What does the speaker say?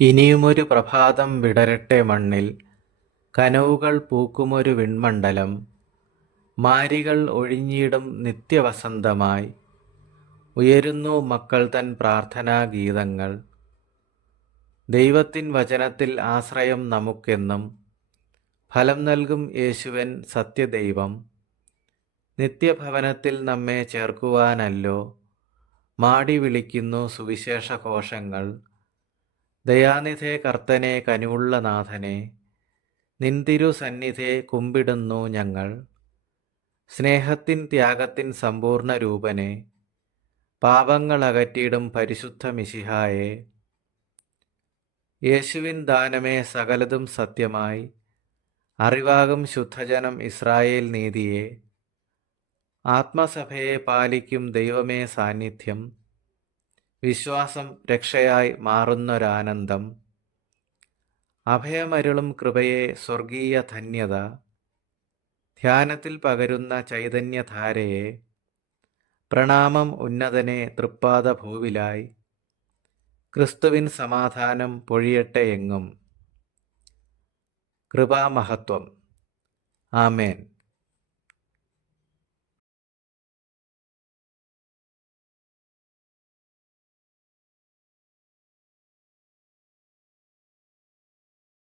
ഇനിയുമൊരു പ്രഭാതം വിടരട്ടെ മണ്ണിൽ, കനവുകൾ പൂക്കുമൊരു വിൺമണ്ഡലം, മാരികൾ ഒഴിഞ്ഞിടും നിത്യവസന്തമായി. ഉയരുന്നു മക്കൾ തൻ പ്രാർത്ഥനാഗീതങ്ങൾ. ദൈവത്തിൻ വചനത്തിൽ ആശ്രയം നമുക്കെന്നും, ഫലം നൽകും യേശുവൻ സത്യദൈവം. നിത്യഭവനത്തിൽ നമ്മെ ചേർക്കുവാനല്ലോ മാടി വിളിക്കുന്നു സുവിശേഷഘോഷങ്ങൾ. ദയാനിധേ കർത്തനെ, കനിവുള്ള നാഥനെ, നിൻതിരു സന്നിധേ കുമ്പിടുന്നു ഞങ്ങൾ. സ്നേഹത്തിൻ ത്യാഗത്തിൻ സമ്പൂർണ്ണ രൂപനെ, പാപങ്ങളകറ്റിയിടും പരിശുദ്ധ മിശിഹായെ. യേശുവിൻ ദാനമേ സകലതും സത്യമായി, അറിവാകും ശുദ്ധജനം ഇസ്രായേൽ നീതിയെ. ആത്മസഭയെ പാലിക്കും ദൈവമേ സാന്നിധ്യം, വിശ്വാസം രക്ഷയായി മാറുന്നൊരാനന്ദം. അഭയമരുളും കൃപയെ സ്വർഗീയ ധന്യത, ധ്യാനത്തിൽ പകരുന്ന ചൈതന്യധാരയെ. പ്രണാമം ഉന്നതനെ തൃപ്പാദഭൂവിലായി, ക്രിസ്തുവിൻ സമാധാനം പൊഴിയട്ടെ എങ്ങും. കൃപാമഹത്വം. ആമേൻ.